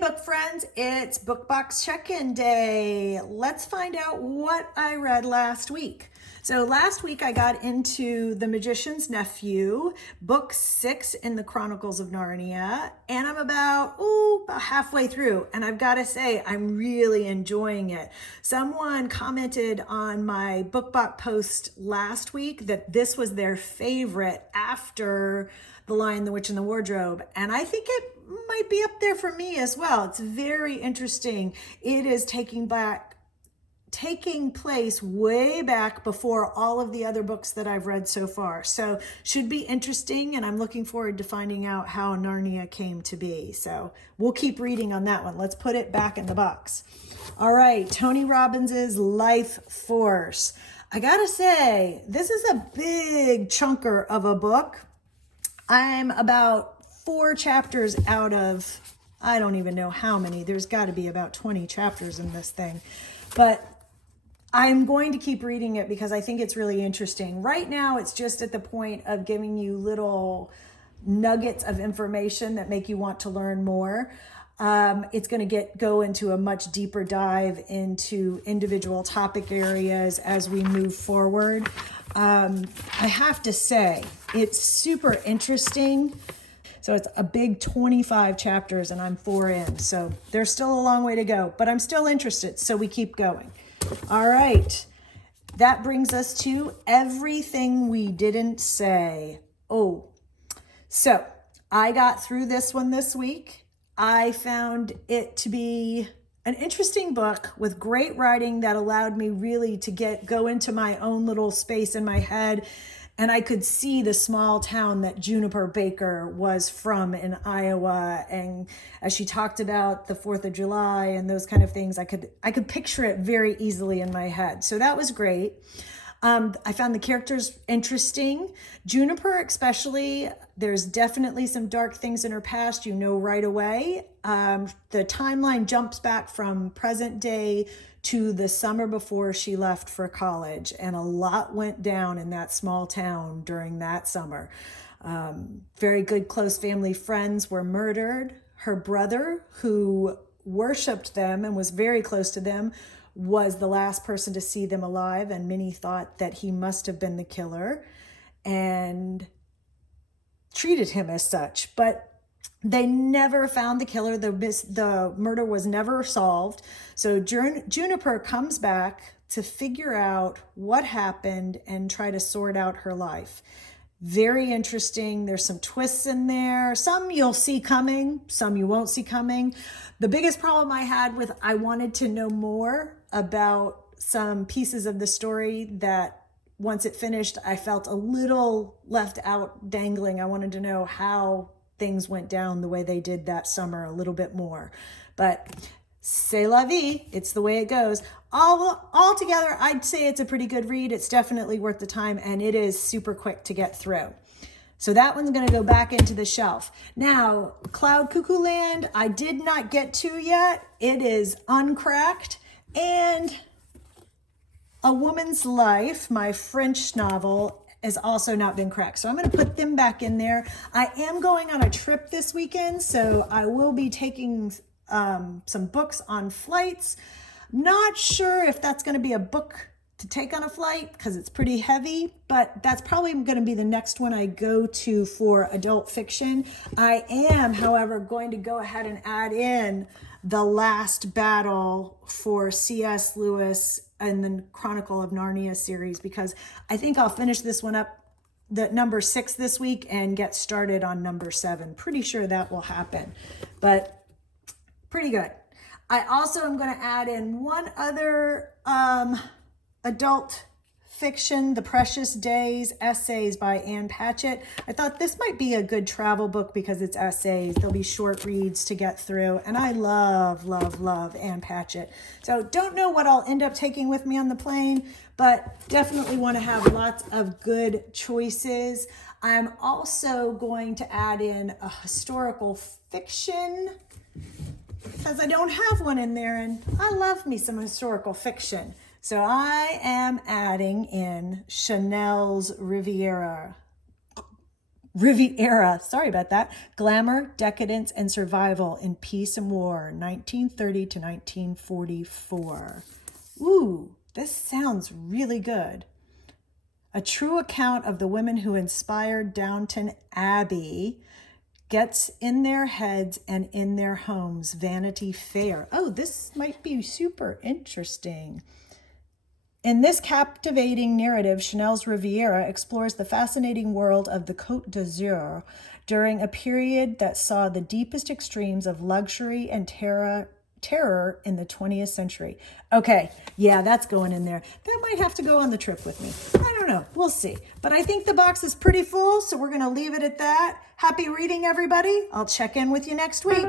book friends, it's book box check-in day. Let's find out what I read last week. So last week I got into The Magician's Nephew, book 6 in the Chronicles of Narnia, and I'm about halfway through, and I've got to say I'm really enjoying it. Someone commented on my book box post last week that this was their favorite after The Lion, the Witch, and the Wardrobe, and I think it might be up there for me as well. It's very interesting. It is taking place way back before all of the other books that I've read so far. So should be interesting, and I'm looking forward to finding out how Narnia came to be. So we'll keep reading on that one. Let's put it back in the box. All right, Tony Robbins's Life Force. I gotta say, this is a big chunker of a book. I'm about 4 chapters out of, I don't even know how many. There's got to be about 20 chapters in this thing. But I'm going to keep reading it because I think it's really interesting. Right now, it's just at the point of giving you little nuggets of information that make you want to learn more. It's going to go into a much deeper dive into individual topic areas as we move forward. I have to say, it's super interesting. So it's a big 25 chapters and I'm 4 in. So there's still a long way to go, but I'm still interested. So we keep going. All right. That brings us to Everything We Didn't Say. So I got through this one this week. I found it to be an interesting book with great writing that allowed me really to go into my own little space in my head. And I could see the small town that Juniper Baker was from in Iowa. And as she talked about the 4th of July and those kind of things, I could picture it very easily in my head. So that was great. I found the characters interesting. Juniper especially, there's definitely some dark things in her past, right away. The timeline jumps back from present day to the summer before she left for college, and a lot went down in that small town during that summer. Very good close family friends were murdered. Her brother, who worshipped them and was very close to them, was the last person to see them alive, and many thought that he must have been the killer and treated him as such. But they never found the killer. The murder was never solved. So Juniper comes back to figure out what happened and try to sort out her life. Very interesting. There's some twists in there. Some you'll see coming, some you won't see coming. The biggest problem I had with, I wanted to know more about some pieces of the story that once it finished, I felt a little left out dangling. I wanted to know how things went down the way they did that summer a little bit more. But c'est la vie, it's the way it goes. All together, I'd say it's a pretty good read. It's definitely worth the time, and it is super quick to get through. So that one's going to go back into the shelf. Now, Cloud Cuckoo Land, I did not get to yet. It is uncracked. And A Woman's Life, my French novel, has also not been cracked. So I'm going to put them back in there. I am going on a trip this weekend, so I will be taking some books on flights. Not sure if that's going to be a book to take on a flight because it's pretty heavy, but that's probably going to be the next one I go to for adult fiction. I am, however, going to go ahead and add in The Last Battle for C.S. Lewis and the Chronicle of Narnia series, because I think I'll finish this one up, the number 6 this week, and get started on number 7. Pretty sure that will happen, but pretty good. I also am going to add in one other adult fiction, The Precious Days, Essays by Ann Patchett. I thought this might be a good travel book because it's essays. There'll be short reads to get through. And I love, love, love Ann Patchett. So don't know what I'll end up taking with me on the plane, but definitely want to have lots of good choices. I'm also going to add in a historical fiction because I don't have one in there, and I love me some historical fiction. So I am adding in Chanel's Riviera. Riviera, sorry about that. Glamour, Decadence, and Survival in Peace and War, 1930 to 1944. Ooh, this sounds really good. A true account of the women who inspired Downton Abbey gets in their heads and in their homes. Vanity Fair. Oh, this might be super interesting. In this captivating narrative, Chanel's Riviera explores the fascinating world of the Côte d'Azur during a period that saw the deepest extremes of luxury and terror in the 20th century. Okay, yeah, that's going in there. That might have to go on the trip with me. I don't know. We'll see. But I think the box is pretty full, so we're going to leave it at that. Happy reading, everybody. I'll check in with you next week.